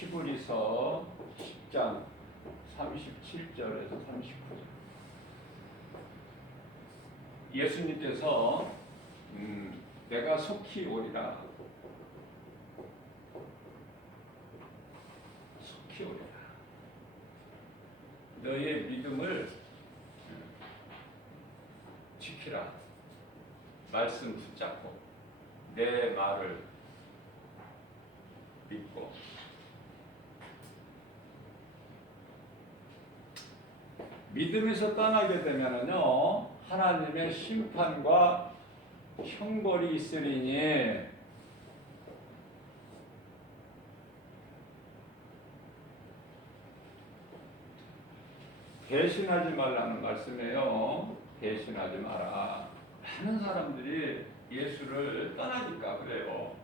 히브리서 10장 37절에서 39절. 예수님께서 내가 속히 오리라. 속히 오리라. 너의 믿음을 지키라. 말씀 붙잡고 내 말을 믿고. 믿음에서 떠나게 되면은요, 하나님의 심판과 형벌이 있으리니 배신하지 말라는 말씀이에요. 배신하지 마라. 많은 사람들이 예수를 떠나니까 그래요.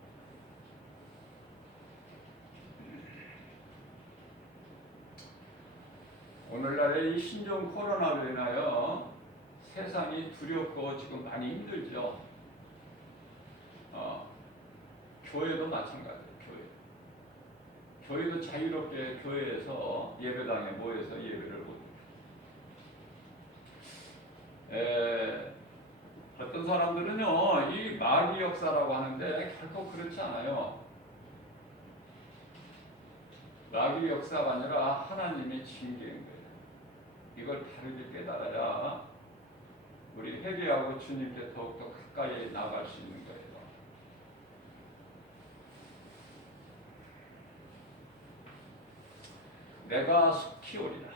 오늘날의 이 신종 코로나로 인하여 세상이 두렵고 지금 많이 힘들죠. 교회도 마찬가지예요. 교회도 자유롭게 교회에서 예배당에 모여서 예배를 못. 어떤 사람들은요, 이 마귀 역사라고 하는데 결코 그렇지 않아요. 마귀 역사가 아니라 하나님의 징계인 거예요. 이걸 바르게 깨달아야 우리 회개하고 주님께 더욱더 가까이 나갈 수 있는 거예요. 내가 속히 오리라.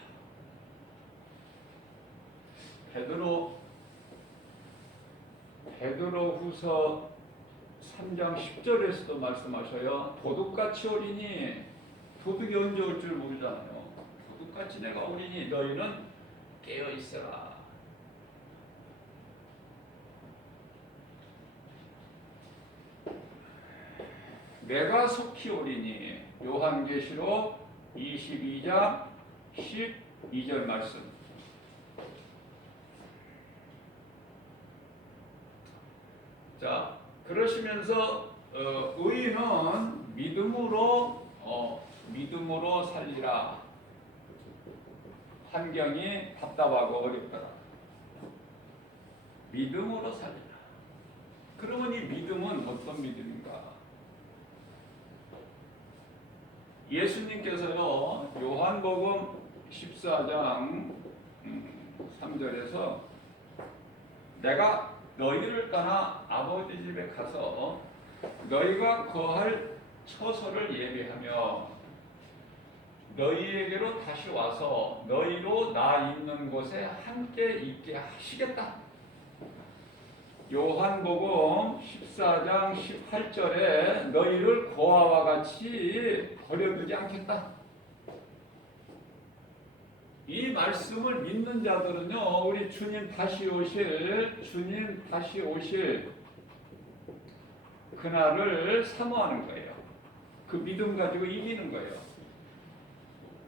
베드로후서 3장 10절에서도 말씀하셔요. 도둑같이 오리니, 도둑이 언제 올 줄 모르잖아요. 도둑같이 내가 오리니 너희는 깨어 있어라. 내가 속히 오리니, 요한계시록 22장 12절 말씀. 자, 그러시면서 의인은 믿음으로 살리라. 환경이 답답하고 어렵더라. 믿음으로 살리라. 그러면 이 믿음은 어떤 믿음인가? 예수님께서요, 요한복음 14장 3절에서 내가 너희를 떠나 아버지 집에 가서 너희가 거할 처소를 예비하며 너희에게로 다시 와서 너희로 나 있는 곳에 함께 있게 하시겠다. 요한복음 14장 18절에 너희를 고아와 같이 버려두지 않겠다. 이 말씀을 믿는 자들은요, 우리 주님 다시 오실 그날을 사모하는 거예요. 그 믿음 가지고 이기는 거예요.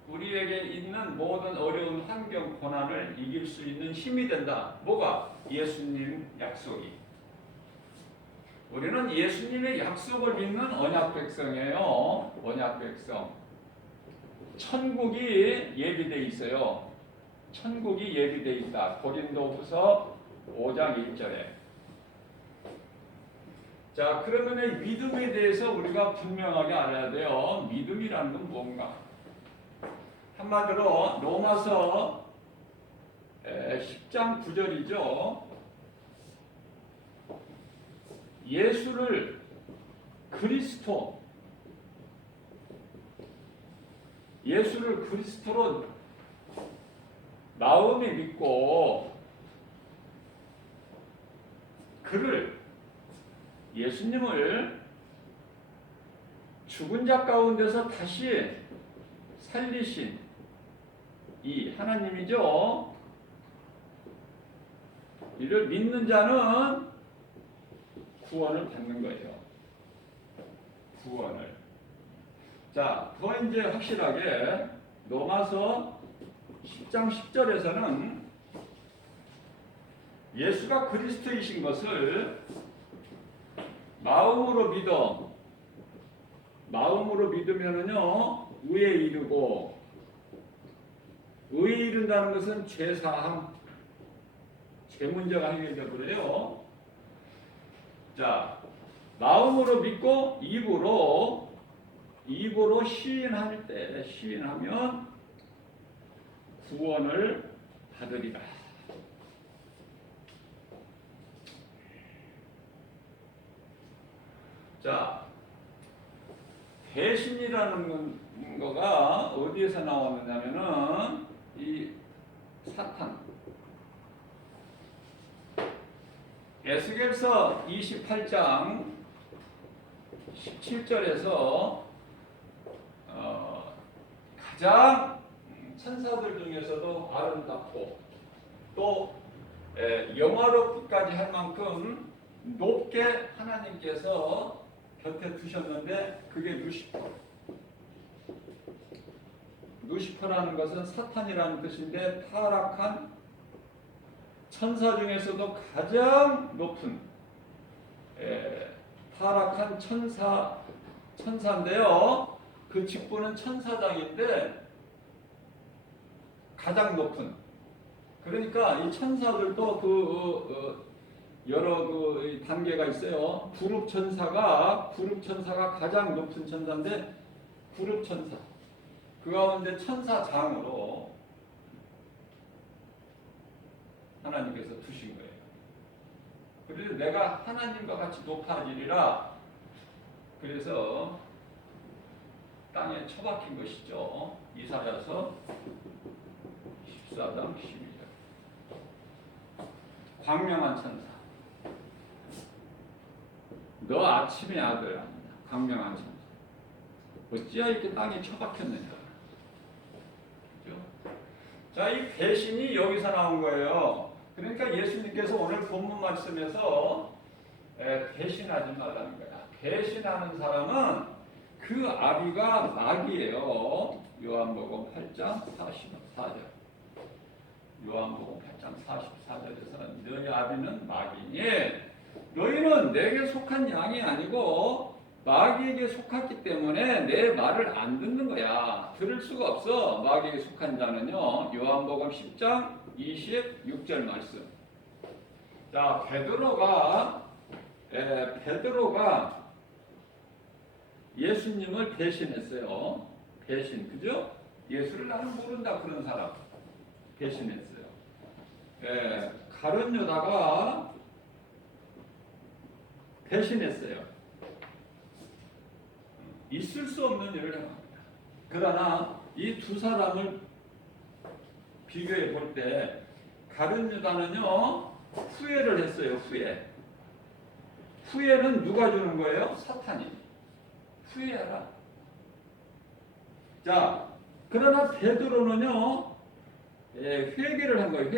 우리에게 있는 모든 어려운 환경, 고난을 이길 수 있는 힘이 된다. 뭐가? 예수님 약속이. 우리는 예수님의 약속을 믿는 언약 백성이에요. 언약 백성. 천국이 예비되어 있어요. 천국이 예비되어 있다. 고린도후서 5장 1절에. 자, 그러면 믿음에 대해서 우리가 분명하게 알아야 돼요. 믿음이라는 건 뭔가? 한마디로 로마서 10장 9절이죠. 예수를 그리스도로 마음에 믿고 예수님을 죽은 자 가운데서 다시 살리신 이 하나님이죠. 이를 믿는 자는 구원을 받는 거예요. 구원을. 자, 더 이제 확실하게 로마서 10장 10절에서는 예수가 그리스도이신 것을 마음으로 믿으면은요, 의에 이르고, 의에 이른다는 것은 죄사함, 죄 문제가 해결돼 버려요. 자, 마음으로 믿고 입으로 시인할 때, 시인하면 구원을 받으리라. 자, 배신이라는 거가 어디에서 나왔느냐면은 이 사탄, 에스겔서 28장 17절에서 가장 천사들 중에서도 아름답고 또 영화롭기까지 할 만큼 높게 하나님께서 곁에 두셨는데 그게 루시퍼. 루시퍼라는 것은 사탄이라는 뜻인데 타락한 천사 중에서도 가장 높은 타락한 천사인데요. 그 직분은 천사장인데 가장 높은. 그러니까 이 천사들도 여러 단계가 있어요. 부릅 천사가 가장 높은 천사인데 부릅 천사. 그 가운데 천사장으로 하나님께서 두신 거예요. 그래서 내가 하나님과 같이 높아지리라. 그래서 땅에 처박힌 것이죠. 이사야서 14장 12절. 광명한 천사. 너 아침의 아들 아니냐. 광명한 천사. 어찌하여 이렇게 땅에 처박혔느냐. 그렇죠? 자, 이 배신이 여기서 나온 거예요. 그러니까 예수님께서 오늘 본문 말씀에서 배신하지 말라는 거야. 배신하는 사람은 그 아비가 마귀예요. 요한복음 8장 44절. 요한복음 8장 44절에서 너희 아비는 마귀니 너희는 내게 속한 양이 아니고 마귀에게 속았기 때문에 내 말을 안 듣는 거야. 들을 수가 없어. 마귀에게 속한 자는요. 요한복음 10장 26절 말씀. 자, 베드로가 예수님을 배신했어요. 배신, 그죠? 예수를 나는 모른다 그런 사람 배신했어요. 가룟 유다가 배신했어요. 있을 수 없는 일을 행합니다. 그러나 이 두 사람을 비교해 볼 때 가룟 유다는요 후회를 했어요. 후회는 누가 주는 거예요? 사탄이. 후회하라. 자, 그러나 베드로는요 회개를 한 거예요.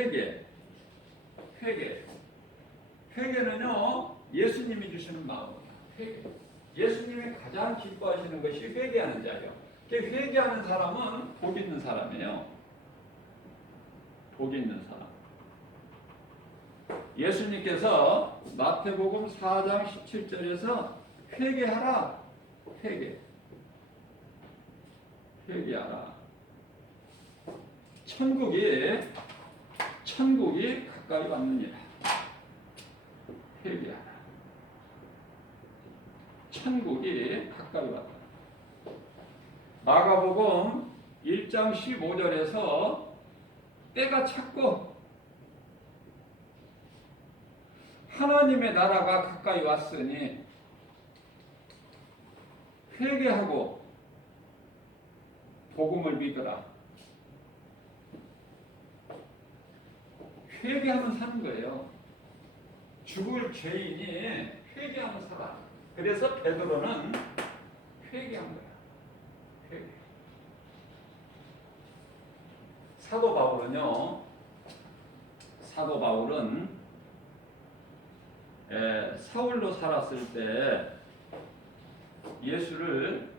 회개는요 예수님이 주시는 마음이에요. 회개. 예수님이 가장 기뻐하시는 것이 회개하는 자예요. 회개하는 사람은 복 있는 사람이에요. 복 있는 사람. 예수님께서 마태복음 4장 17절에서 회개하라. 회개하라. 천국이 가까이 왔느니라. 회개하라. 천국이 가까이 왔다. 마가복음 1장 15절에서 때가 찼고 하나님의 나라가 가까이 왔으니 회개하고 복음을 믿으라. 회개하면 사는 거예요. 죽을 죄인이 회개하면 살아. 그래서 베드로는 회개한 거야. 회개. 사도 바울은 사울로 살았을 때 예수를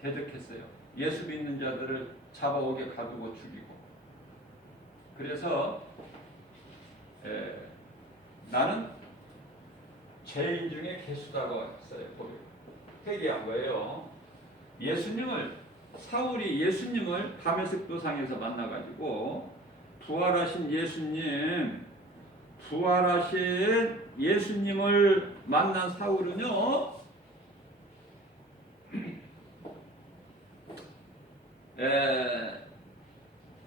대적했어요. 예수 믿는 자들을 잡아오게 가두고 죽이고. 그래서 나는 죄인 중에 개수다고 했어요. 회개한 거예요. 예수님을 사울이 예수님을 다메섹 도상에서 만나가지고 부활하신 예수님을 만난 사울은요,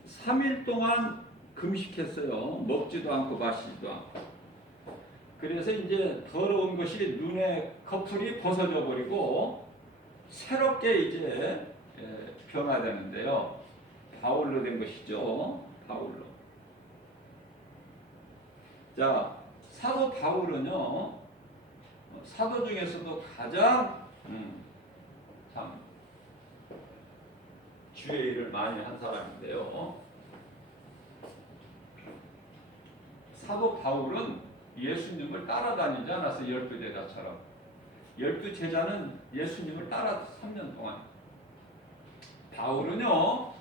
3일 동안 금식했어요. 먹지도 않고 마시지도 않고. 그래서 이제 더러운 것이 눈에 커플이 벗어져 버리고 새롭게 이제 변화되는데요. 바울로 된 것이죠. 바울로. 자, 사도 바울은요, 사도 중에서도 가장 참 주의 일을 많이 한 사람인데요. 사도 바울은 예수님을 따라다니지 않았어. 12제자처럼. 12제자는 예수님을 따라 3년 동안. 바울은요,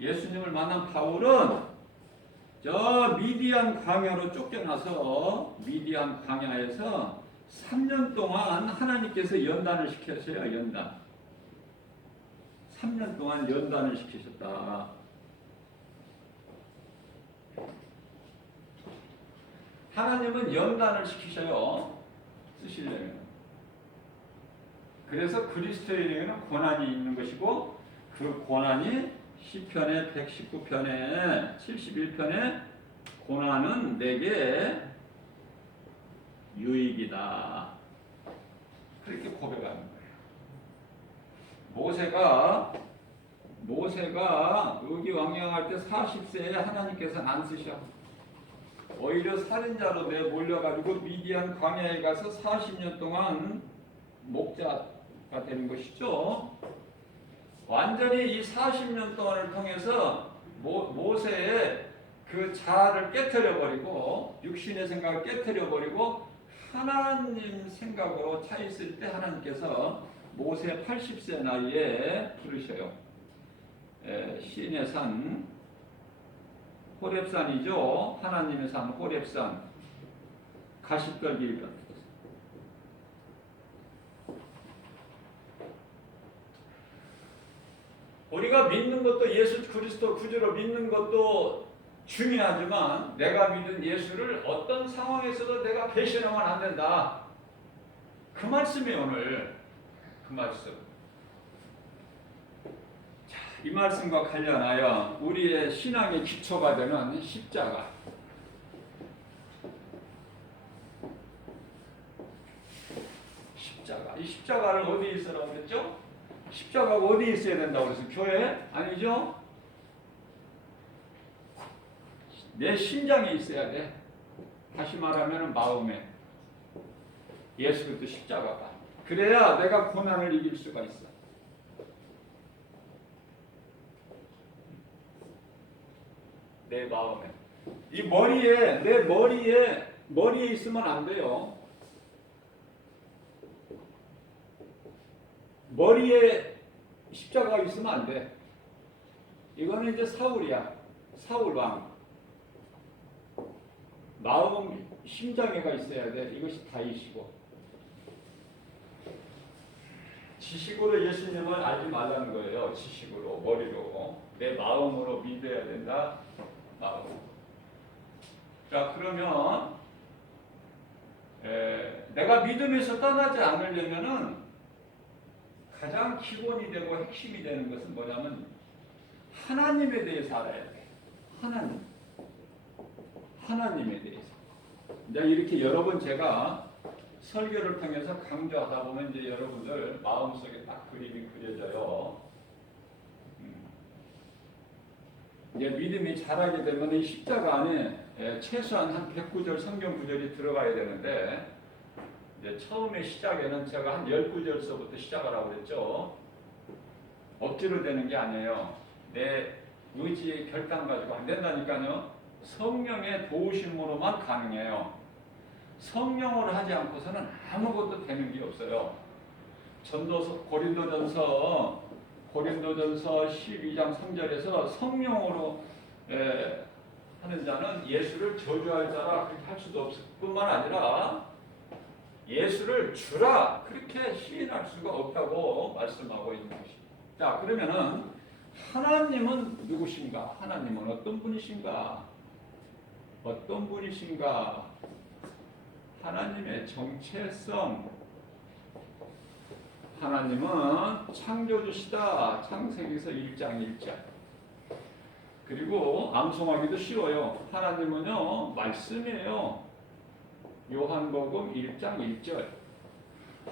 예수님을 만난 바울은 저 미디안 광야로 쫓겨나서 미디안 광야에서 3년 동안 하나님께서 연단을 시켰어요. 연단. 3년 동안 연단을 시키셨다. 하나님은 연단을 시키셔요. 쓰시려면. 그래서 그리스도인에게는 고난이 있는 것이고 그 고난이 시편의 119편에 71편에 고난은 내게 유익이다. 그렇게 고백하는 거예요. 모세가 의기왕양할 때 40세에 하나님께서 안 쓰셔. 오히려 살인자로 내몰려가지고 미디안 광야에 가서 40년 동안 목자가 되는 것이죠. 완전히 이 40년 동안을 통해서 모세의 그 자아를 깨트려 버리고 육신의 생각을 깨트려 버리고 하나님 생각으로 차 있을 때 하나님께서 모세 80세 나이에 부르셔요. 시인의 산 호렙산이죠. 하나님의 산 호렙산 가시떨기가 우리가 믿는 것도 예수 그리스도 구주로 믿는 것도 중요하지만 내가 믿은 예수를 어떤 상황에서도 내가 배신하면 안 된다. 그 말씀이 오늘 그 말씀. 자, 이 말씀과 관련하여 우리의 신앙의 기초가 되는 십자가. 십자가. 이 십자가를 어디에 있으라고 그랬죠? 십자가가 어디에 있어야 된다고 그래서 교회? 아니죠? 내 심장에 있어야 돼. 다시 말하면 마음에. 예수 그리스도 십자가가. 그래야 내가 고난을 이길 수가 있어. 내 마음에. 이 머리에, 내 머리에 있으면 안 돼요. 머리에 십자가가 있으면 안 돼. 이거는 이제 사울이야. 사울 왕. 마음, 심장에가 있어야 돼. 이것이 다이시고. 지식으로 예수님을 알지 말라는 거예요. 지식으로, 머리로. 내 마음으로 믿어야 된다. 마음. 자, 그러면 내가 믿음에서 떠나지 않으려면은 가장 기본이 되고 핵심이 되는 것은 뭐냐면 하나님에 대해서 알아야 돼. 하나님에 대해서. 이제 이렇게 여러 번 제가 설교를 통해서 강조하다 보면 이제 여러분들 마음속에 딱 그림이 그려져요. 이제 믿음이 자라게 되면 이 십자가 안에 최소한 한 100구절 성경 구절이 들어가야 되는데 이제 처음에 시작에는 제가 한 10구절서부터 시작을 하고 그랬죠. 억지로 되는 게 아니에요. 내 의지의 결단 가지고 안 된다니까요. 성령의 도우심으로만 가능해요. 성령으로 하지 않고서는 아무것도 되는 게 없어요. 고린도전서 12장 3절에서 성령으로 하는 자는 예수를 저주할 자라 그렇게 할 수도 없을 뿐만 아니라 예수를 주라 그렇게 시인할 수가 없다고 말씀하고 있는 것입니다. 자, 그러면은 하나님은 누구신가? 하나님은 어떤 분이신가? 어떤 분이신가? 하나님의 정체성. 하나님은 창조주시다. 창세기서 1장 1절. 그리고 암송하기도 쉬워요. 하나님은요, 말씀이에요. 요한복음 1장 1절.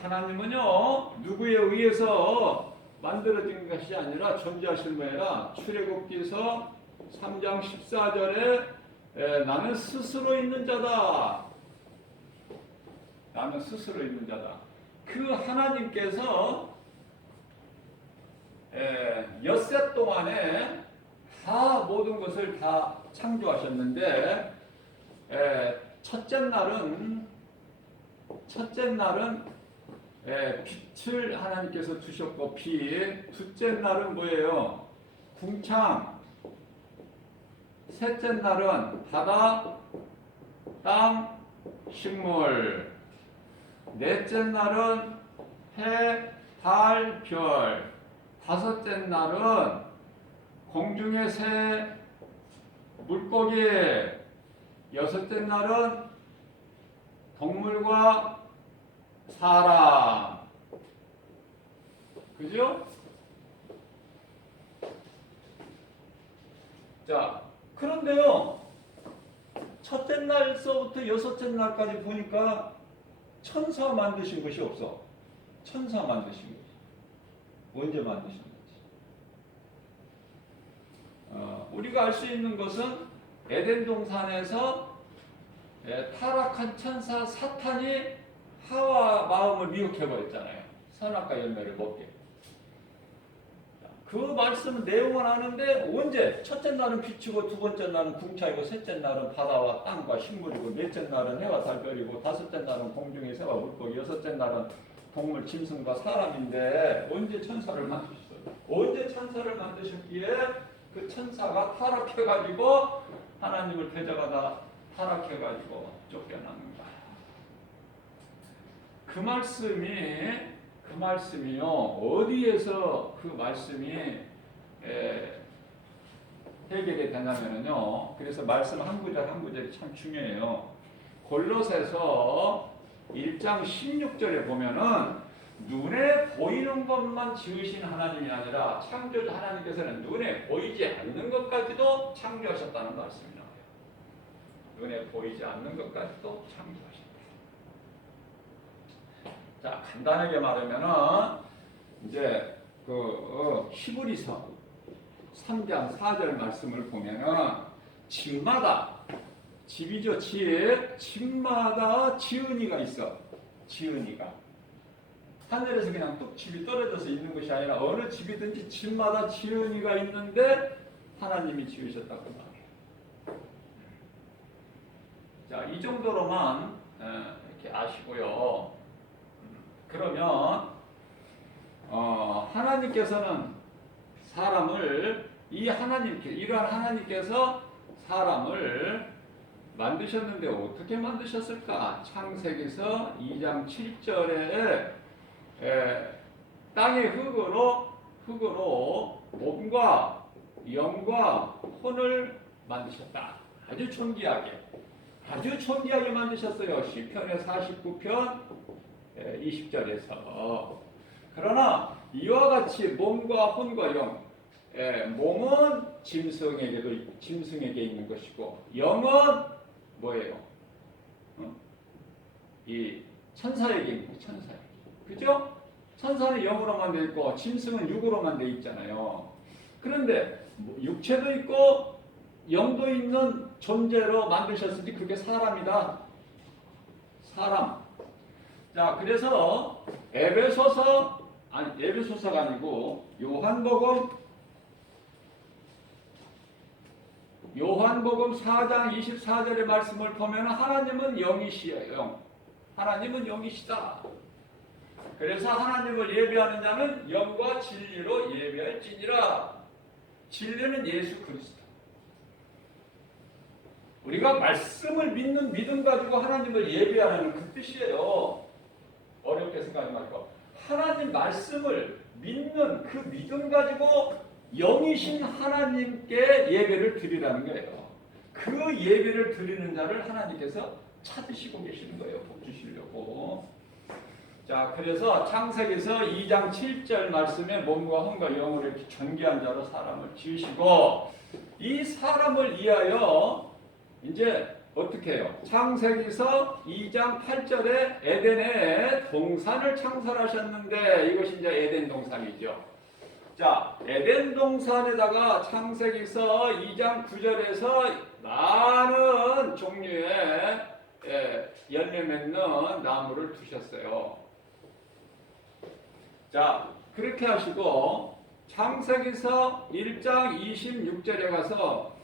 하나님은요, 누구에 의해서 만들어진 것이 아니라 존재하실 분이라 출애굽기서 3장 14절에 나는 스스로 있는 자다. 나는 스스로 있는 자다. 그 하나님께서 엿새 동안에 다 모든 것을 다 창조하셨는데 첫째 날은 빛을 하나님께서 두셨고 빛. 둘째 날은 뭐예요? 궁창. 셋째 날은 바다, 땅, 식물. 넷째 날은 해, 달, 별. 다섯째 날은 공중의 새, 물고기. 여섯째 날은 동물과 사람. 그죠? 자, 그런데요, 첫째 날서부터 여섯째 날까지 보니까 천사 만드신 것이 없어. 천사 만드신 것이. 언제 만드신 거지? 우리가 알 수 있는 것은 에덴 동산에서 타락한 천사 사탄이 하와 마음을 미혹해버렸잖아요. 선악과 열매를 먹게. 그 말씀은 내용은 아는데 언제? 첫째 날은 빛이고 두 번째 날은 궁창이고 셋째 날은 바다와 땅과 식물이고 넷째 날은 해와 달별이고 다섯째 날은 공중의 새와 물고기 여섯째 날은 동물 짐승과 사람인데 언제 천사를 만드셨어요? 언제 천사를 만드셨기에 그 천사가 타락해가지고 하나님을 대적하다 타락해가지고 쫓겨나는가? 그 말씀이요, 어디에서 그 말씀이 해결이 되냐면요. 그래서 말씀 한 구절 한 구절이 참 중요해요. 골로새서 1장 16절에 보면은 눈에 보이는 것만 지으신 하나님이 아니라 창조주 하나님께서는 눈에 보이지 않는 것까지도 창조하셨다는 말씀이 나와요. 눈에 보이지 않는 것까지도 창조하셨다. 자, 간단하게 말하면은 이제 히브리서 3장 4절 말씀을 보면은 집마다 집이죠, 집마다 지은이가 있어. 지은이가 하늘에서 그냥 뚝 집이 떨어져서 있는 것이 아니라 어느 집이든지 집마다 지은이가 있는데 하나님이 지으셨다고 말해요. 자, 이 정도로만 이렇게 아시고요. 그러면 하나님께서는 사람을 이러한 하나님께서 사람을 만드셨는데 어떻게 만드셨을까? 창세기서 2장 7절에 땅의 흙으로 몸과 영과 혼을 만드셨다. 아주 존귀하게 만드셨어요. 시편의 49편 20절에서. 그러나 이와 같이 몸과 혼과 영, 몸은 짐승에게 있는 것이고 영은 뭐예요? 이 천사에게 있는 거예요. 천사에게. 그죠? 천사는 영으로만 돼 있고 짐승은 육으로만 돼 있잖아요. 그런데 육체도 있고 영도 있는 존재로 만드셨으니 그게 사람이다. 사람. 자, 그래서 에베소서가 아니고 요한복음 4장 24절의 말씀을 보면 하나님은 영이시에요. 하나님은 영이시다. 그래서 하나님을 예배하는 자는 영과 진리로 예배할지니라. 진리는 예수 그리스도. 우리가 말씀을 믿는 믿음 가지고 하나님을 예배하는 그 뜻이에요. 어렵게 생각하지 말고 하나님 말씀을 믿는 그 믿음 가지고 영이신 하나님께 예배를 드리라는 거예요. 그 예배를 드리는 자를 하나님께서 찾으시고 계시는 거예요. 복 주시려고. 자, 그래서 창세기에서 2장 7절 말씀에 몸과 혼과 영을 이렇게 존귀한 자로 사람을 지으시고 이 사람을 위하여 이제 어떻게 해요? 창세기서 2장 8절에 에덴에 동산을 창설하셨는데 이것이 이제 에덴 동산이죠. 자, 에덴 동산에다가 창세기서 2장 9절에서 많은 종류의 열매 맺는 나무를 두셨어요. 자, 그렇게 하시고 창세기서 1장 26절에 가서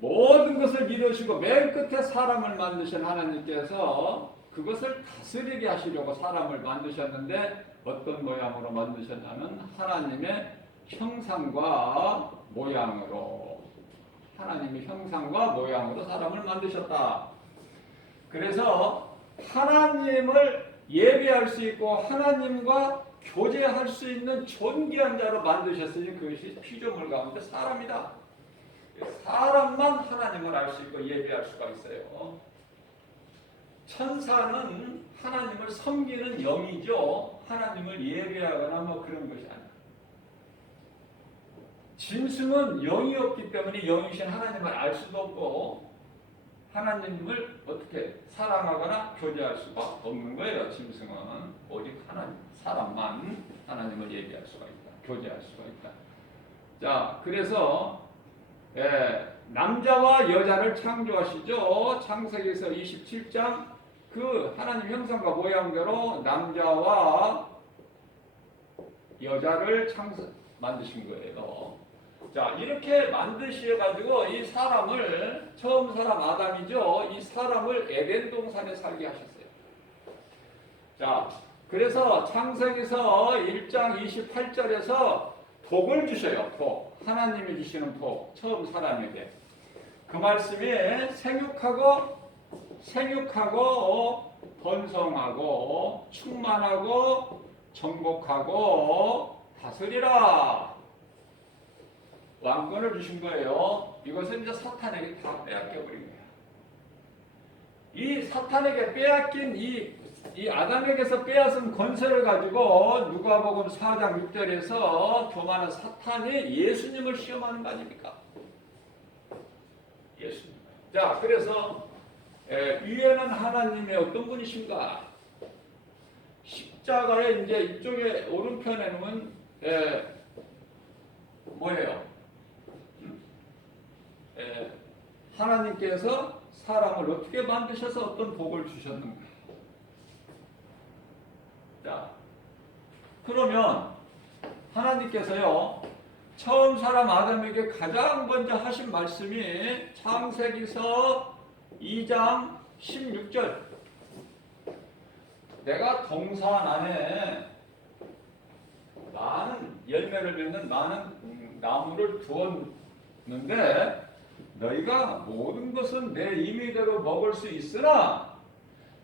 모든 것을 이루시고 맨 끝에 사람을 만드신 하나님께서 그것을 다스리게 하시려고 사람을 만드셨는데 어떤 모양으로 만드셨냐면 하나님의 형상과 모양으로 하나님의 형상과 모양으로 사람을 만드셨다. 그래서 하나님을 예배할 수 있고 하나님과 교제할 수 있는 존귀한 자로 만드셨으니 그것이 피조물 가운데 사람이다. 사람만 하나님을 알 수 있고 예배할 수가 있어요. 천사는 하나님을 섬기는 영이죠. 하나님을 예배하거나 뭐 그런 것이 아니에요. 짐승은 영이 없기 때문에 영이신 하나님을 알 수도 없고 하나님을 어떻게 사랑하거나 교제할 수가 없는 거예요. 짐승은 오직 하나님, 사람만 하나님을 예배할 수가 있다. 교제할 수가 있다. 자, 그래서 남자와 여자를 창조하시죠. 창세기에서 27장 그 하나님 형상과 모양대로 남자와 여자를 만드신 거예요. 자, 이렇게 만드셔가지고 이 사람을 처음 사람 아담이죠. 이 사람을 에덴 동산에 살게 하셨어요. 자, 그래서 창세기서 1장 28절에서 복을 주셔요. 복. 하나님이 주시는 복. 처음 사람에게. 그 말씀이 생육하고 번성하고 충만하고 정복하고 다스리라. 왕권을 주신 거예요. 이것은 이제 사탄에게 다 빼앗겨버린 거예요. 이 사탄에게 빼앗긴 이 아담에게서 빼앗은 권세를 가지고 누가복음 4장 6절에서 교만한 사탄이 예수님을 시험하는 거 아닙니까? 예수님. 자, 그래서 위에는 하나님의 어떤 분이신가? 십자가에 이제 이쪽에 오른편에는 뭐예요? 하나님께서 사람을 어떻게 만드셔서 어떤 복을 주셨는가? 자, 그러면 하나님께서요 처음 사람 아담에게 가장 먼저 하신 말씀이 창세기서 2장 16절. 내가 동산 안에 많은 열매를 맺는 많은 나무를 두었는데 너희가 모든 것은 내 임의대로 먹을 수 있으나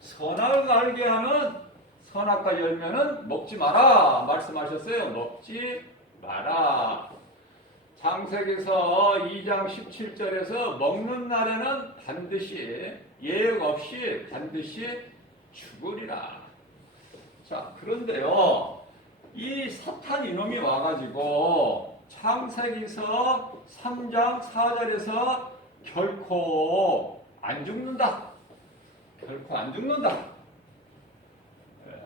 선악을 알게 하는 선악과 열매는 먹지 마라 말씀하셨어요. 먹지 마라. 창세기서 2장 17절에서 먹는 날에는 반드시 예외 없이 반드시 죽으리라. 자, 그런데요 이 사탄 이놈이 와가지고 창세기서 3장 4절에서 결코 안 죽는다. 결코 안 죽는다.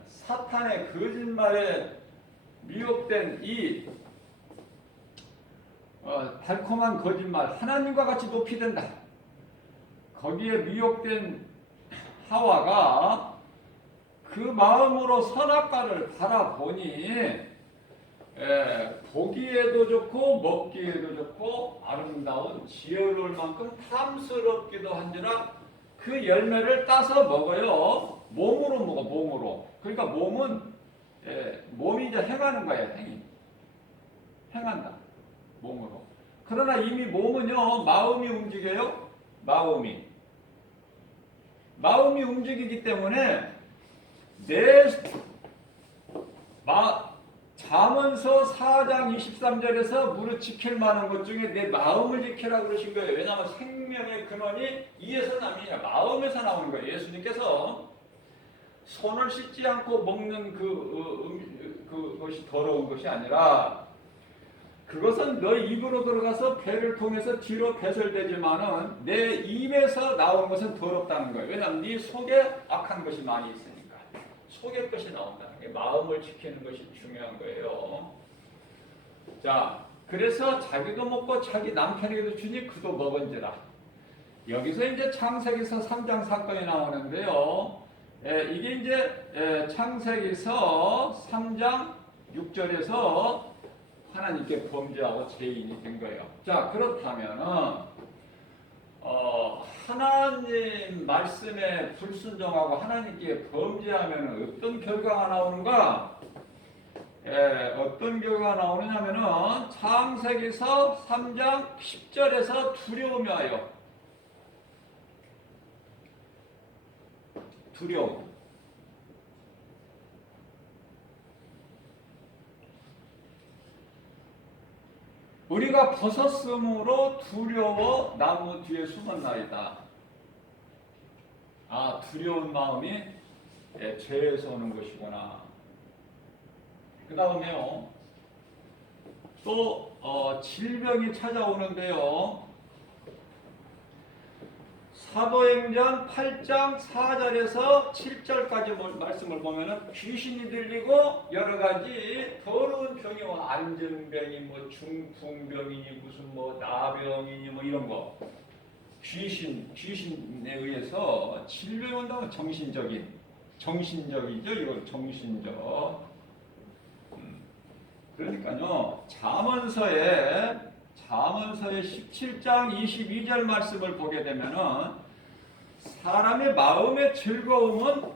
사탄의 거짓말에 미혹된 이 달콤한 거짓말 하나님과 같이 높이 된다. 거기에 미혹된 하와가 그 마음으로 선악과를 바라보니 보기에도 좋고 먹기에도 좋고 아름다운 지혜로울 만큼 탐스럽기도 한지라 그 열매를 따서 먹어요. 몸으로 먹어. 몸으로. 그러니까 몸이 이제 행하는 거예요. 행한다. 몸으로. 그러나 이미 몸은요 마음이 움직여요. 마음이 움직이기 때문에 내 잠언서 4장 23절에서 무릇 지킬 만한 것 중에 내 마음을 지키라 그러신 거예요. 왜냐하면 생명의 근원이 이에서 남이냐 마음에서 나오는 거예요. 예수님께서 손을 씻지 않고 먹는 그것이 더러운 것이 아니라 그것은 너희 입으로 들어가서 배를 통해서 뒤로 배설되지만은 내 입에서 나오는 것은 더럽다는 거예요. 왜냐하면 네 속에 악한 것이 많이 있으니까 속의 것이 나온다는 거예요. 마음을 지키는 것이 중요한 거예요. 자, 그래서 자기도 먹고 자기 남편에게도 주니 그도 먹은지라. 여기서 이제 창세기서 3장 사건이 나오는데요. 이게 이제 창세기서 3장 6절에서 하나님께 범죄하고 죄인이 된 거예요. 자, 그렇다면은 하나님 말씀에 불순종하고 하나님께 범죄하면 어떤 결과가 나오는가? 어떤 결과가 나오느냐면은 창세기서 3장 10절에서 두려움이 와요. 두려움. 우리가 벗었으므로 두려워 나무 뒤에 숨었나이다. 아, 두려운 마음이 죄에서 오는 것이구나. 그 다음에요. 또 질병이 찾아오는데요. 사도행전 8장 4절에서 7절까지 말씀을 보면은 귀신이 들리고 여러 가지 더러운 병이 와. 안전병이 뭐 중풍병이니 무슨 뭐 나병이니 뭐 이런 거. 귀신에 의해서 질병이 온다면 정신적이죠. 이건 정신적. 그러니까요. 잠언서의 17장 22절 말씀을 보게 되면은 사람의 마음의 즐거움은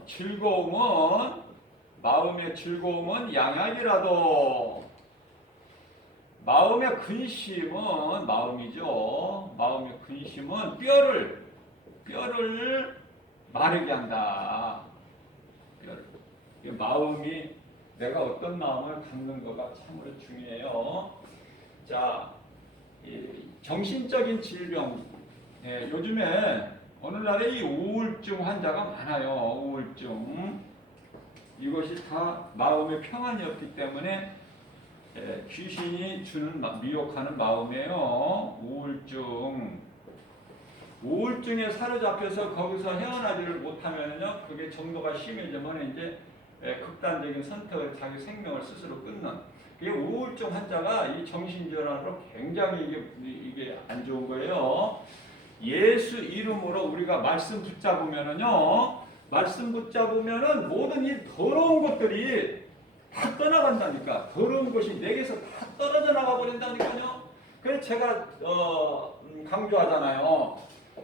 양약이라도 마음의 근심은 마음이죠. 마음의 근심은 뼈를 마르게 한다. 마음이 내가 어떤 마음을 갖는 거가 참으로 중요해요. 자, 정신적인 질병, 요즘에 오늘날에 이 우울증 환자가 많아요. 우울증. 이것이 다 마음의 평안이 없기 때문에 귀신이 주는 미혹하는 마음이에요. 우울증에 사로잡혀서 거기서 헤어나지를 못하면요, 그게 정도가 심해지면 이제 극단적인 선택을 자기 생명을 스스로 끊는. 이 우울증 환자가 이 정신질환으로 굉장히 이게 안 좋은 거예요. 예수 이름으로 우리가 말씀 붙잡으면은요, 모든 이 더러운 것들이 다 떠나간다니까. 더러운 것이 내게서 다 떨어져 나가 버린다니까요. 그래서 제가 강조하잖아요.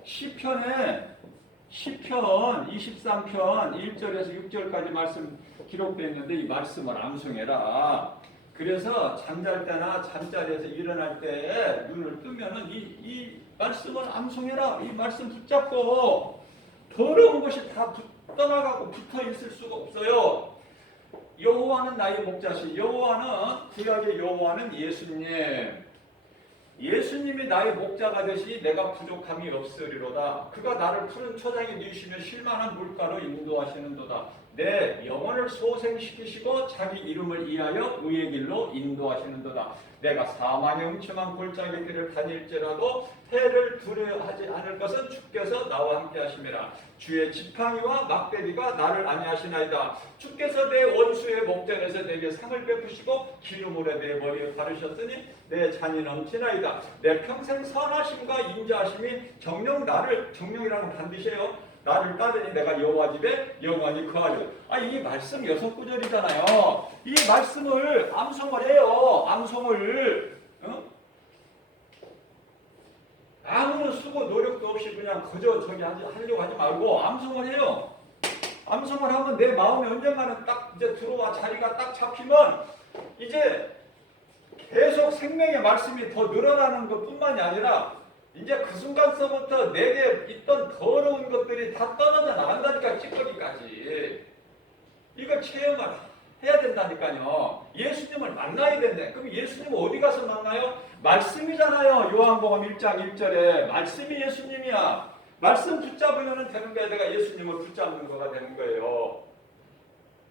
시편 23편 1절에서 6절까지 말씀 기록되어 있는데 이 말씀을 암송해라. 그래서 잠잘 때나 잠자리에서 일어날 때 눈을 뜨면은 이 말씀을 암송해라. 이 말씀 붙잡고 더러운 것이 다 떠나가고 붙어 있을 수가 없어요. 여호와는 나의 목자시. 여호와는 구약의 여호와는 예수님이 나의 목자가 되시니 내가 부족함이 없으리로다. 그가 나를 푸른 초장에 누이시며 쉴만한 물가로 인도하시는도다. 내 영혼을 소생시키시고 자기 이름을 위하여 의의 길로 인도하시는도다. 내가 사망의 음침한 골짜기 길을 다닐지라도 해를 두려워하지 않을 것은 주께서 나와 함께 하심이라. 주의 지팡이와 막대기가 나를 안위하시나이다. 주께서 내 원수의 목전에서 내게 상을 베푸시고 기름으로 내 머리에 바르셨으니 내 잔이 넘치나이다. 내 평생 선하심과 인자하심이 정령이라는 반드시에요. 나를 따르니 내가 여호와 집에 영원히 거하리라. 이 말씀 6구절이잖아요. 이 말씀을 암송을 해요. 아무런 수고 노력도 없이 그냥 그저 저기 하려고 하지 말고 암송을 해요. 암송을 하면 내 마음에 언젠가는 딱 이제 들어와 자리가 딱 잡히면 이제 계속 생명의 말씀이 더 늘어나는 것뿐만이 아니라 이제 그 순간서부터 내게 있던 더러운 것들이 다 떨어져 나간다니까. 찌꺼기까지. 이걸 체험하라. 해야 된다니까요. 예수님을 만나야 된다. 그럼 예수님 어디 가서 만나요? 말씀이잖아요. 요한복음 1장 1절에 말씀이 예수님이야. 말씀 붙잡으면 되는 거야. 내가 예수님을 붙잡는 거가 되는 거예요.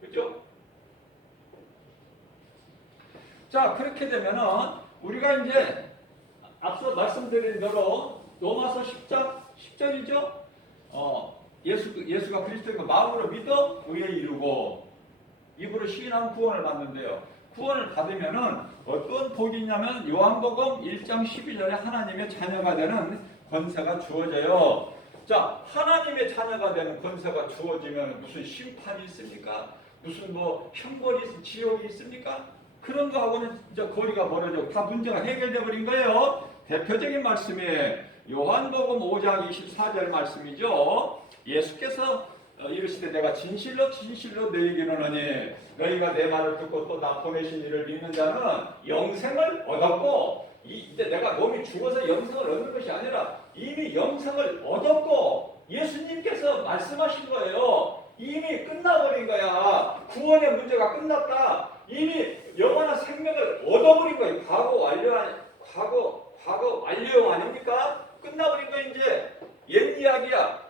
그렇죠? 자, 그렇게 되면은 우리가 이제 앞서 말씀드린 대로 로마서 10장 10절이죠. 예수가 그리스도인 거 마음으로 믿어 의에 이르고 입으로 시인하면 구원을 받는데요. 구원을 받으면은 어떤 복이 있냐면 요한복음 1장 12절에 하나님의 자녀가 되는 권세가 주어져요. 자, 하나님의 자녀가 되는 권세가 주어지면 무슨 심판이 있습니까? 무슨 뭐 형벌이 지옥이 있습니까? 그런 거하고는 이제 거리가 멀어져 다 문제가 해결돼 버린 거예요. 대표적인 말씀이 요한복음 5장 24절 말씀이죠. 예수께서 이르시되 내가 진실로 진실로 너희에게 이르노니 너희가 내 말을 듣고 또 나 보내신 이를 믿는 자는 영생을 얻었고 이제 내가 몸이 죽어서 영생을 얻는 것이 아니라 이미 영생을 얻었고 예수님께서 말씀하신 거예요. 이미 끝나버린 거야. 구원의 문제가 끝났다. 이미 영원한 생명을 얻어버린 거예요. 과거 완료 아닙니까? 끝나버린 거 이제 옛 이야기야.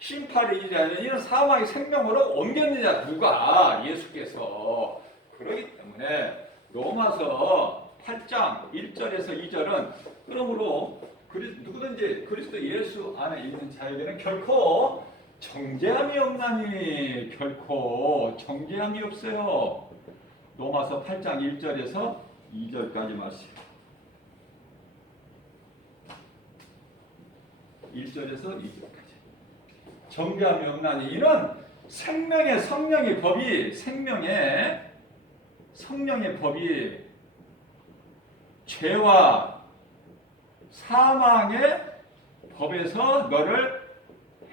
심판이 이제 이런 사망의 생명으로 옮겼느냐 누가? 예수께서. 그렇기 때문에 로마서 8장 1절에서 2절은 그러므로 누구든지 그리스도 예수 안에 있는 자에게는 결코 정죄함이 없나니 결코 정죄함이 없어요. 로마서 8장 1절에서 2절까지 말씀. 1절에서 2절까지. 정죄함이 없나니 이는 생명의 성령의 법이 성령의 법이 죄와 사망의 법에서 너를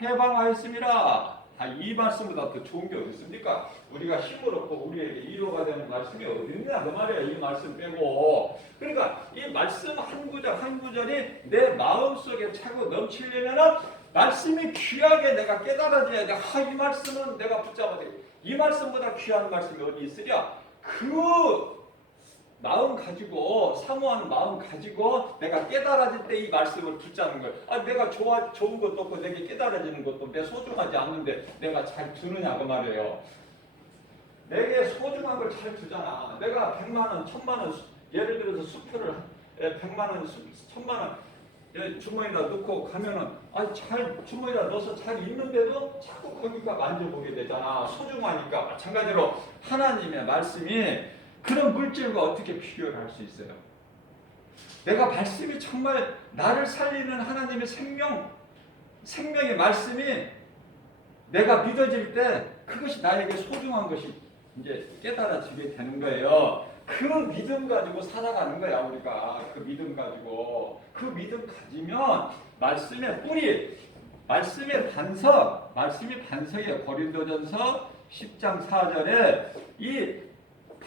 해방하였습니다. 이 말씀보다 더 좋은 게 어디 있습니까? 우리가 힘을 얻고 우리에게 위로가 되는 말씀이 어디 있냐 그 말이에요. 이 말씀 빼고. 그러니까 이 말씀 한 구절 한 구절이 내 마음속에 차고 넘치려면 말씀이 귀하게 내가 깨달아져야 돼. 이 말씀은 내가 붙잡아야 돼. 이 말씀보다 귀한 말씀이 어디 있으랴? 그 마음 가지고 사모하는 마음 가지고 내가 깨달아질 때 이 말씀을 붙잡는 거예요. 내가 좋은 것도 없고 내게 깨달아지는 것도 내 소중하지 않는데 내가 잘 두느냐 그 말이에요. 내게 소중한 걸 잘 두잖아. 내가 100만 원, 1000만 원 예를 들어서 수표를 100만 원, 1000만 원 주머니에다 넣고 가면은 잘 주머니에다 넣어서 잘 있는데도 자꾸 거기가 만져보게 되잖아. 소중하니까. 마찬가지로 하나님의 말씀이 그런 물질과 어떻게 비교를 할 수 있어요? 내가 말씀이 정말 나를 살리는 하나님의 생명의 말씀이 내가 믿어질 때 그것이 나에게 소중한 것이 이제 깨달아지게 되는 거예요. 그 믿음 가지고 살아가는 거야 우리가. 그 믿음 가지고. 그 믿음 가지면 말씀의 뿌리, 말씀의 반석, 말씀이 반석이에요. 고린도전서 10장 4절에 이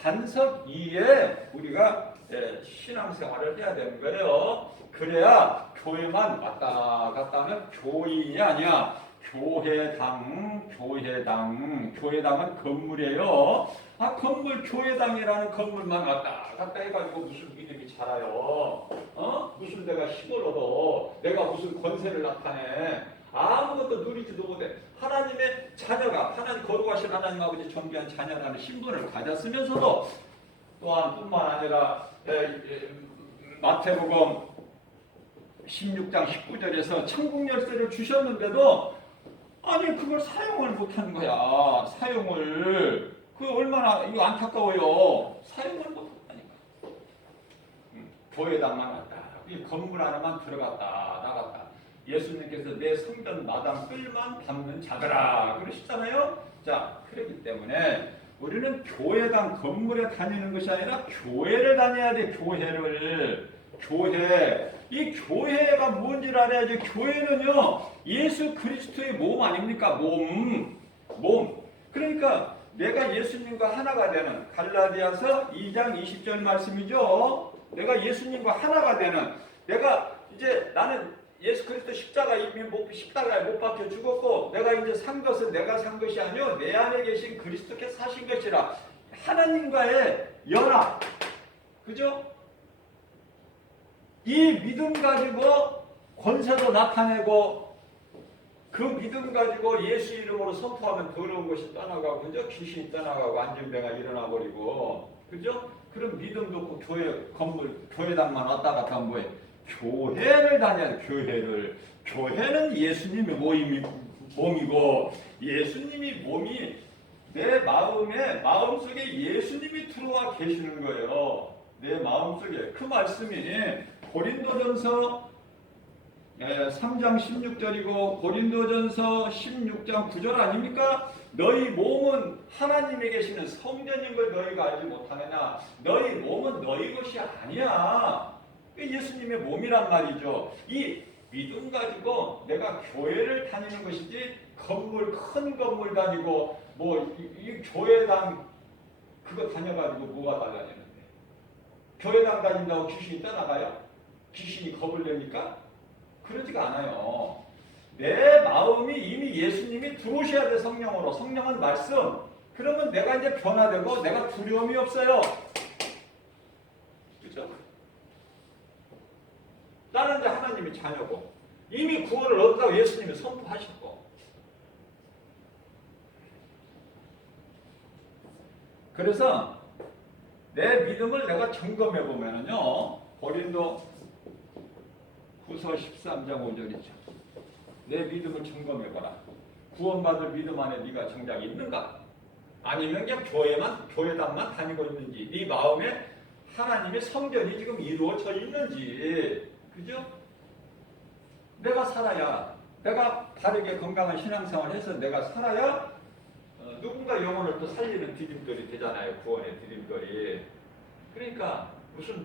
반석 위에 우리가 신앙생활을 해야 되는 거예요. 그래야 교회만 왔다 갔다 하면 교인이 아니야. 교회당은 건물이에요. 건물 교회당이라는 건물만 왔다 갔다 해가지고 무슨 믿음이 자라요? 무슨 내가 힘을 얻어? 내가 무슨 권세를 나타내? 아무것도 누리지도 못해. 하나님의 자녀가 하나님 거룩하신 하나님 아버지 존귀한 자녀라는 신분을 가졌으면서도 또한 뿐만 아니라 마태복음 16장 19절에서 천국 열쇠를 주셨는데도 그걸 사용을 못하는 거야. 사용을. 얼마나 이거 안타까워요. 사용을 못한다니까. 교회당만 왔다. 이 건물 안에만 들어갔다 나갔다. 예수님께서 내 성전 마당 뜰만 밟는 자들아 그러시잖아요. 자, 그렇기 때문에 우리는 교회당 건물에 다니는 것이 아니라 교회를 다녀야 돼. 교회. 이 교회가 뭔지를 알아야지. 교회는요 예수 그리스도의 몸 아닙니까? 몸. 그러니까 내가 예수님과 하나가 되는 갈라디아서 2장 20절 말씀이죠. 내가 예수님과 하나가 되는 내가 이제 나는 예수 그리스도 십자가에 못 박혀 죽었고 내가 이제 산 것은 내가 산 것이 아니요 내 안에 계신 그리스도께서 사신 것이라. 하나님과의 연합, 그죠? 이 믿음 가지고 권세도 나타내고 그 믿음 가지고 예수 이름으로 선포하면 더러운 것이 떠나가고, 그죠? 귀신이 떠나가고 안전병가 일어나 버리고, 그죠? 그런 믿음도 없고 교회 건물 교회당만 왔다 갔다 하면 뭐해? 교회를 다녀야 돼. 교회는 예수님의 몸이고 예수님이 몸이 내 마음속에 예수님이 들어와 계시는 거예요. 내 마음속에. 그 말씀이 고린도전서 3장 16절이고 고린도전서 16장 9절 아닙니까? 너희 몸은 하나님에 계시는 성전인 걸 너희가 알지 못하느냐? 너희 몸은 너희 것이 아니야. 예수님의 몸이란 말이죠. 이 믿음 가지고 내가 교회를 다니는 것이지 큰 건물 다니고 이 교회당 그거 다녀가지고 뭐가 달라지는데? 교회당 다닌다고 귀신이 떠나가요? 귀신이 겁을 내니까? 그러지가 않아요. 내 마음이 이미 예수님이 들어오셔야 돼. 성령으로. 성령은 말씀. 그러면 내가 이제 변화되고 내가 두려움이 없어요. 그렇죠? 나는 이제 하나님의 자녀고 이미 구원을 얻었다고 예수님이 선포하셨고, 그래서 내 믿음을 내가 점검해 보면은요, 고린도 후서 13장 5절이죠. 내 믿음을 점검해 보라. 구원받을 믿음 안에 네가 정작 있는가? 아니면 그냥 교회당만 다니고 있는지, 네 마음에 하나님의 성전이 지금 이루어져 있는지, 그죠? 내가 살아야, 내가 바르게 건강한 신앙생활을 해서 내가 살아야 누군가 영혼을 또 살리는 디딤돌이 되잖아요. 구원의 디딤돌이. 그러니까 무슨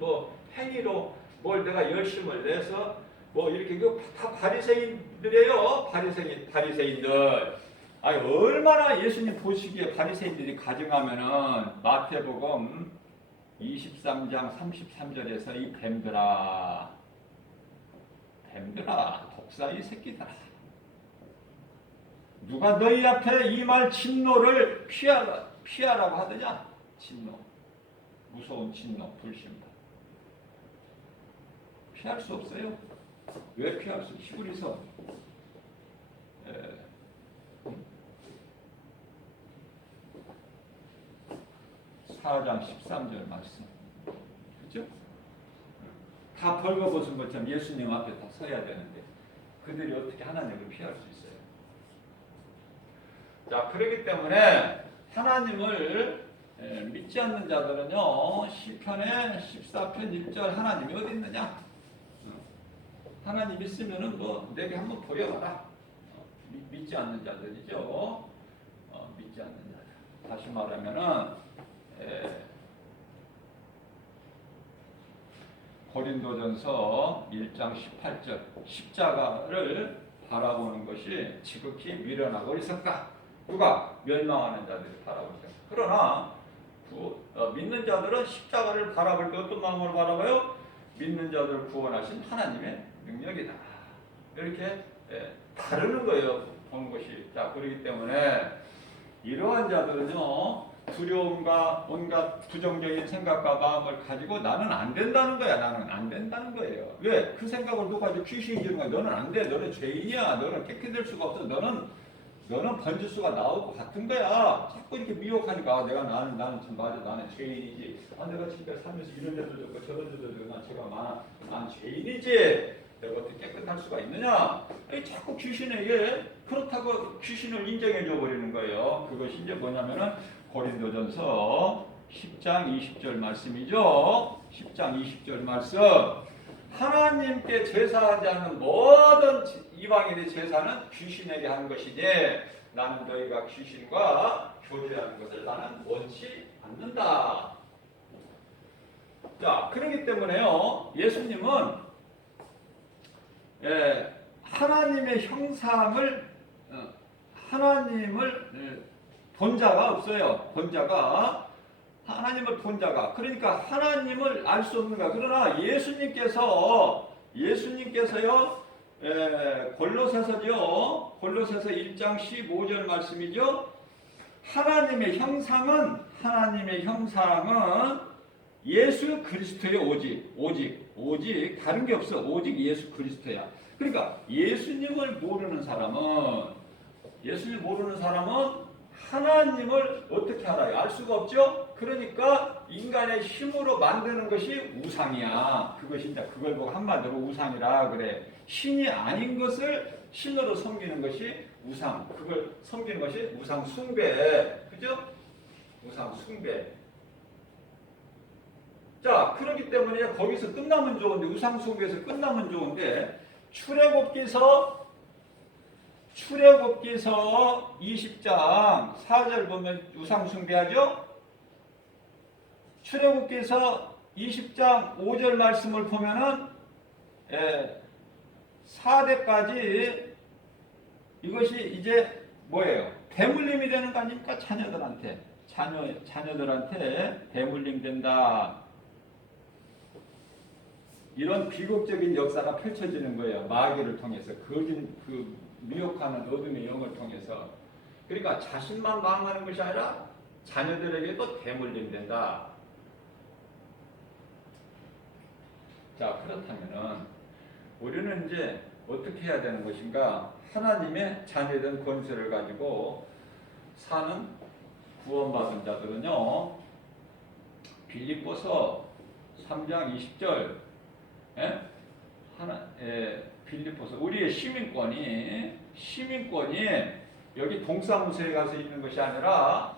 행위로 뭘 내가 열심을 내서 이렇게 다 바리새인들이에요. 바리새인들. 아니 얼마나 예수님 보시기에 바리새인들이 가증하면은 마태복음 23장 33절에서 이 뱀들아, 독사의 새끼들아, 누가 너희 앞에 이 말 진노를 피하라고 하더냐? 진노, 무서운 진노, 불신파. 피할 수 없어요. 왜 피할 수? 히브리서 4장 13절 말씀. 그렇죠? 다 벌거벗은 것처럼 예수님 앞에 다 서야 되는데 그들이 어떻게 하나님을 피할 수 있어요? 자, 그렇기 때문에 하나님을 믿지 않는 자들은요, 시편의 14편 1절 하나님이 어디 있느냐? 하나님 있으면은 내게 한번 보여봐라. 믿지 않는 자들이죠. 믿지 않는 자들. 다시 말하면은 고린도전서 1장 18절 십자가를 바라보는 것이 지극히 미련하고 어리석다. 누가? 멸망하는 자들이 바라보죠. 그러나 믿는 자들은 십자가를 바라볼 때 어떤 마음으로 바라봐요? 믿는 자들을 구원하신 하나님의 능력이다. 이렇게 다르는 거예요. 보는 것이. 자, 그렇기 때문에 이러한 자들은요, 두려움과 온갖 부정적인 생각과 마음을 가지고 나는 안 된다는 거야. 나는 안 된다는 거예요. 왜? 그 생각을 놓고 가지고 귀신이 주는 거야. 너는 안 돼. 너는 죄인이야. 너는 깨끗이 될 수가 없어. 너는 번지수가 나올 것 같은 거야. 자꾸 이렇게 미혹하니까 나는 참 맞아. 나는 죄인이지. 내가 지금까지 살면서 이런 데도 좋고 저런 데도 좋고 난 죄가 많아. 난 죄인이지. 내가 어떻게 깨끗할 수가 있느냐? 자꾸 귀신에게 그렇다고 귀신을 인정해 줘 버리는 거예요. 그것이 이제 뭐냐면은 고린도전서 10장 20절 말씀이죠. 10장 20절 말씀. 하나님께 제사하지 않는 모든 이방인의 제사는 귀신에게 하는 것이니 나는 너희가 귀신과 교제하는 것을 나는 원치 않는다. 자, 그렇기 때문에요, 예수님은 하나님의 형상을 하나님을 본 자가 없어요. 하나님을 본 자가. 그러니까 하나님을 알 수 없는 거야. 그러나 예수님께서요, 골로새서죠. 골로새서 1장 15절 말씀이죠. 하나님의 형상은 예수 그리스도의 오직 다른 게 없어. 오직 예수 그리스도야. 그러니까 예수님을 모르는 사람은 하나님을 어떻게 알아요? 알 수가 없죠? 그러니까 인간의 힘으로 만드는 것이 우상이야. 그것이 이제 그걸 보고 한마디로 우상이라 그래. 신이 아닌 것을 신으로 섬기는 것이 우상. 그걸 섬기는 것이 우상 숭배. 그죠? 우상 숭배. 자, 그렇기 때문에 거기서 끝나면 좋은데, 우상 숭배에서 끝나면 좋은데, 출애굽기서 20장 4절 보면 우상 숭배하죠? 출애굽기서 20장 5절 말씀을 보면은 4대까지 이것이 이제 뭐예요? 대물림이 되는 거 아닙니까? 자녀들한테 대물림 된다. 이런 비극적인 역사가 펼쳐지는 거예요. 마귀를 통해서 그 미혹하는 어둠의 영을 통해서. 그러니까 자신만 망하는 것이 아니라 자녀들에게도 대물림 된다. 자, 그렇다면은 우리는 이제 어떻게 해야 되는 것인가? 하나님의 자녀된 권세를 가지고 사는 구원받은 자들은요, 빌립보서 3장 20절, 빌립보서 우리의 시민권이 여기 동사무소에 가서 있는 것이 아니라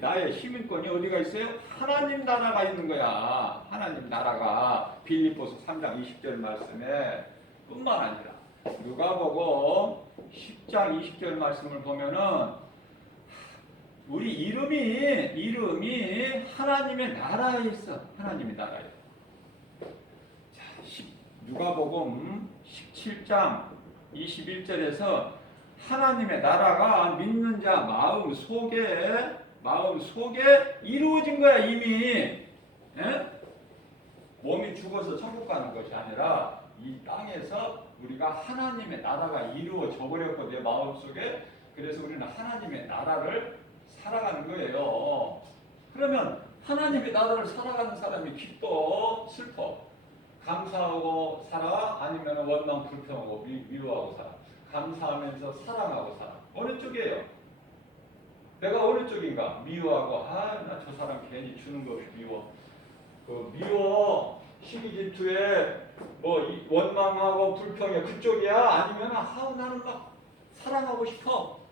나의 시민권이 어디가 있어요? 하나님 나라가 있는 거야. 하나님 나라가 빌립보서 3장 20절 말씀에 뿐만 아니라 누가복음 10장 20절 말씀을 보면은 우리 이름이 하나님의 나라에 있어. 하나님의 나라에. 자, 누가복음 17장 21절에서 하나님의 나라가 믿는 자 마음 속에 이루어진 거야, 이미. 몸이 죽어서 천국 가는 것이 아니라 이 땅에서 우리가 하나님의 나라가 이루어져 버렸거든요, 마음 속에. 그래서 우리는 하나님의 나라를 살아가는 거예요. 그러면 하나님의 나라를 살아가는 사람이 기뻐, 슬퍼, 감사하고 살아, 아니면 원망, 불평하고 미워하고 살아. 감사하면서 사랑하고 살아. 어느 쪽이에요? 내가 어느 쪽인가? 미워하고, 나 저 사람 괜히 주는 거 미워. 미워, 시기 질투에 원망하고 불평해. 그쪽이야? 아니면 나는 막 사랑하고 싶어.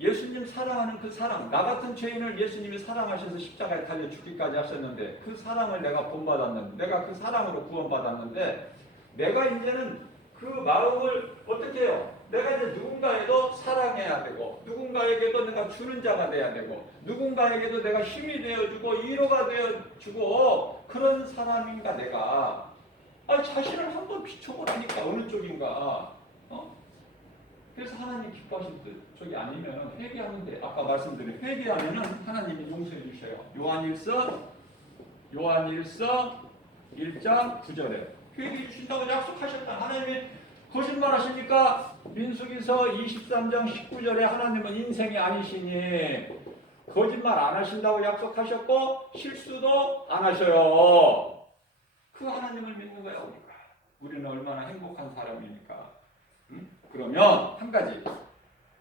예수님 사랑하는 그 사랑, 나 같은 죄인을 예수님이 사랑하셔서 십자가에 달려 죽기까지 하셨는데 그 사랑을 내가 본받았는데, 내가 그 사랑으로 구원받았는데, 내가 이제는 그 마음을 어떻게 해요? 내가 이제 누군가에도 사랑해야 되고, 누군가에게도 내가 주는 자가 돼야 되고, 누군가에게도 내가 힘이 되어주고 위로가 되어주고, 그런 사람인가 내가. 자신을 한번 비춰보라니까 어느 쪽인가. 그래서 하나님 기뻐하신 쪽이 아니면 회개하는데, 아까 말씀드린 회개하면은 하나님이 용서해 주셔요. 요한일서 1장 9절에 회개해 주신다고 약속하셨다. 하나님이 거짓말 하십니까? 민수기서 23장 19절에 하나님은 인생이 아니시니 거짓말 안 하신다고 약속하셨고 실수도 안 하셔요. 그 하나님을 믿는 거야, 우리가. 우리는 얼마나 행복한 사람입니까? 그러면 한 가지,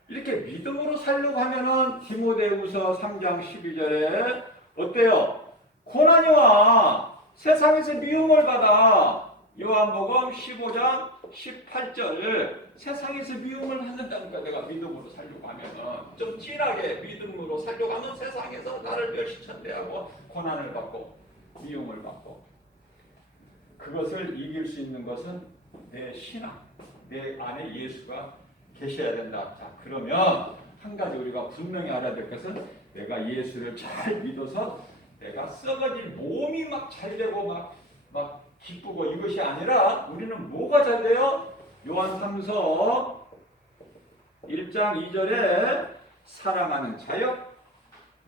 이렇게 믿음으로 살려고 하면은 디모데후서 3장 12절에 어때요? 고난이 와. 세상에서 미움을 받아. 요한복음 15장 18절, 세상에서 미움을 받는다니까. 내가 믿음으로 살려고 하면은 좀 진하게 믿음으로 살려고 하면 세상에서 나를 멸시천대하고 고난을 받고 미움을 받고, 그것을 이길 수 있는 것은 내 신앙, 내 안에 예수가 계셔야 된다. 자, 그러면 한 가지 우리가 분명히 알아야 될 것은, 내가 예수를 잘 믿어서 내가 썩어진 몸이 막 잘 되고 막 기쁘고 이것이 아니라, 우리는 뭐가 잘 돼요? 요한 3서 1장 2절에 사랑하는 자여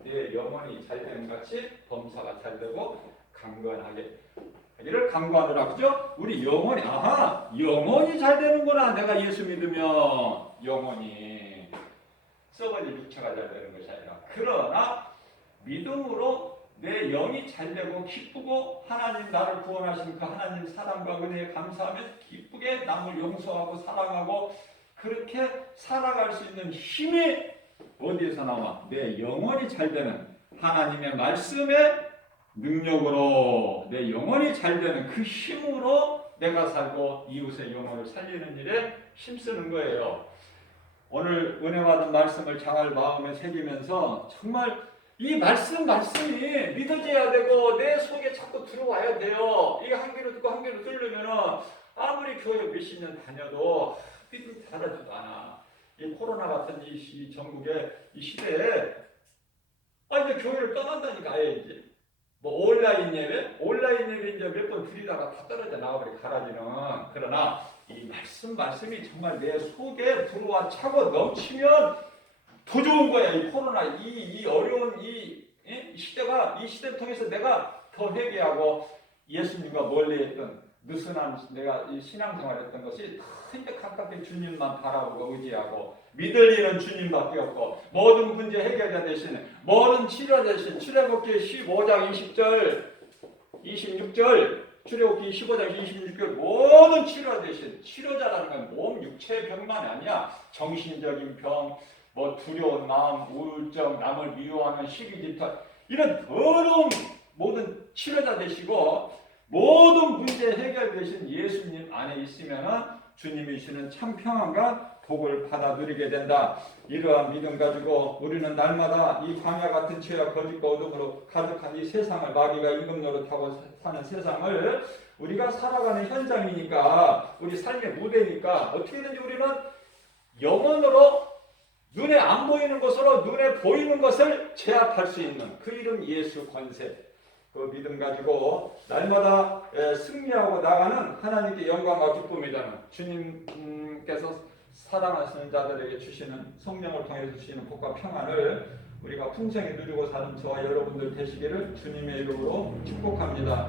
내 영혼이 잘 되는 같이 범사가 잘 되고 강건하게 이를 강구하더라. 그죠? 우리 영혼이 잘 되는구나. 내가 예수 믿으면 영혼이 썩어질 육체가 잘 되는 것이 아니라, 그러나 믿음으로 내 영이 잘 되고 기쁘고 하나님 나를 구원하신 그 하나님 사랑과 은혜에 감사하며 기쁘게 남을 용서하고 사랑하고 그렇게 살아갈 수 있는 힘이 어디에서 나와? 내 영혼이 잘 되는 하나님의 말씀의 능력으로, 내 영혼이 잘 되는 그 힘으로 내가 살고 이웃의 영혼을 살리는 일에 힘쓰는 거예요. 오늘 은혜 받은 말씀을 잘 마음에 새기면서 정말 이 말씀이 믿어져야 되고 내 속에 자꾸 들어와야 돼요. 이게 한 귀로 듣고 한 귀로 들으면은 아무리 교회 몇십 년 다녀도 믿음이 달아지도 않아. 이 코로나 같은 이 전국의 이 시대에 이제 교회를 떠난다니까. 아예 뭐 온라인 예배 이제 몇 번 드리다가 다 떨어져 나와버려 가라지는. 그러나 이 말씀이 정말 내 속에 들어와 차고 넘치면 더 좋은 거야. 이 코로나 이 어려운 이 시대를 통해서 내가 더 회개하고 예수님과 멀리했던 느슨한 내가 이 신앙생활했던 것이 더 이제 가깝게 주님만 바라보고 의지하고 믿을 일은 주님밖에 없고 모든 문제 해결자 되시는 모든 치료자 되신 출애굽기 15장 20절 26절 출애굽기 15장 26절 모든 치료자 되신 치료자라는 건 몸 육체의 병만 아니야. 정신적인 병, 뭐 두려운 마음, 우울증, 남을 미워하는 시기질투 이런 더러운 모든 치료자 되시고 모든 문제 해결되신 예수님 안에 있으면 주님이 주시는 참 평안과 복을 받아 누리게 된다. 이러한 믿음 가지고 우리는 날마다 이 광야 같은 죄와 거짓과 어둠으로 가득한 이 세상을 마귀가 임금 노릇하고 사는 세상을 우리가 살아가는 현장이니까 우리 삶의 무대니까 어떻게든지 우리는 영혼으로 눈에 안 보이는 것으로 눈에 보이는 것을 제압할 수 있는 그 이름 예수 권세 그 믿음 가지고 날마다 승리하고 나가는 하나님께 영광과 기쁨이 되는 주님께서 사랑하시는 자들에게 주시는 성령을 통해서 주시는 복과 평안을 우리가 풍성히 누리고 사는 저와 여러분들 되시기를 주님의 이름으로 축복합니다.